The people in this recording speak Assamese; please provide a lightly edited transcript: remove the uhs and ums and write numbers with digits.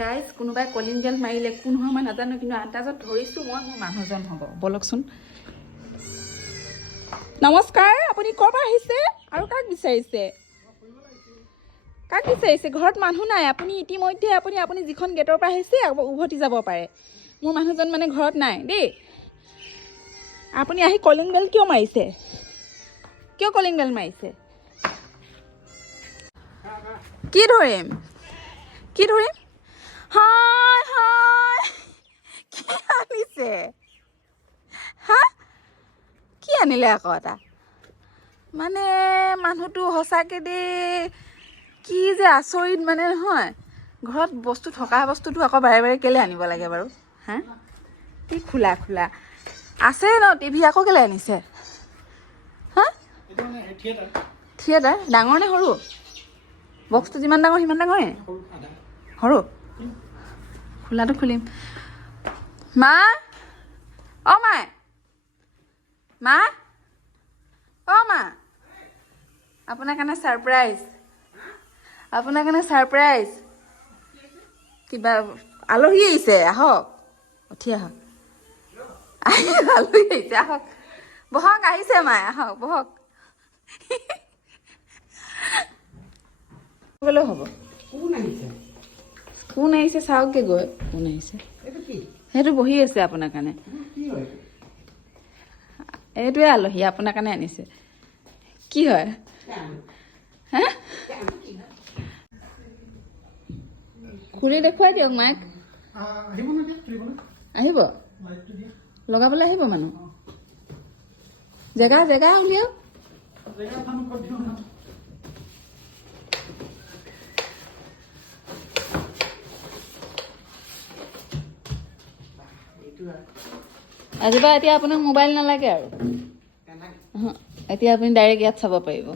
গাইজ কোনোবাই কলিং বেল মাৰিলে কোন হয় মই নাজানো, কিন্তু আন্দাজত ধৰিছোঁ মই মোৰ মানুহজন হ'ব। বলকচোন। নমস্কাৰ, আপুনি ক'ৰ পৰা আহিছে আৰু কাক বিচাৰিছে? কাক বিচাৰিছে? ঘৰত মানুহ নাই। আপুনি ইতিমধ্যে আপুনি যিখন গেটৰ পৰা আহিছে উভতি যাব পাৰে। মোৰ মানুহজন মানে ঘৰত নাই দেই। আপুনি আহি কলিং বেল কিয় মাৰিছে? কিয় কলিং বেল মাৰিছে? কি ধৰিম? কি ধৰিম? হয় হয়, কি আনিছে? হা, কি আনিলে আকৌ এটা? মানে মানুহটো সঁচাকৈ দেই, কি যে আচৰিত মানে নহয়। ঘৰত বস্তু থকা বস্তুটো আকৌ বাৰে বাৰে কেলৈ আনিব লাগে বাৰু? হা, কি খোলা খোলা আছে ন টিভি, আকৌ কেলৈ আনিছে? হা, থিয়েটাৰ ডাঙৰ নে সৰু? বক্সটো যিমান ডাঙৰ সিমান ডাঙৰে? সৰু? খোলাটো খুলিম। মা, অ মাই, মা, অ মা, আপোনাৰ কাৰণে ছাৰপ্ৰাইজ। আপোনাৰ কাৰণে ছাৰপ্ৰাইজ। কিবা আলহী আহিছে, আহক উঠি আহক। আলহী আহিছে, আহক বহক। আহিছে মায়ে, আহক বহক। হ'ব। কোন আহিছে চাওকগে গৈ। কোন আহিছে সেইটো বহি আছে আপোনাৰ কাৰণে। এইটোৱে আলহী আপোনাৰ কাৰণে আনিছে। কি হয়? হা, খুলি দেখুৱাই দিয়ক মাইক। আহিব লগাবলৈ, আহিব মানুহ। জেগা উলিয়াওক। আজিৰ পৰা এতিয়া আপোনাক মোবাইল নালাগে আৰু। এতিয়া আপুনি ডাইৰেক্ট ইয়াত চাব পাৰিব।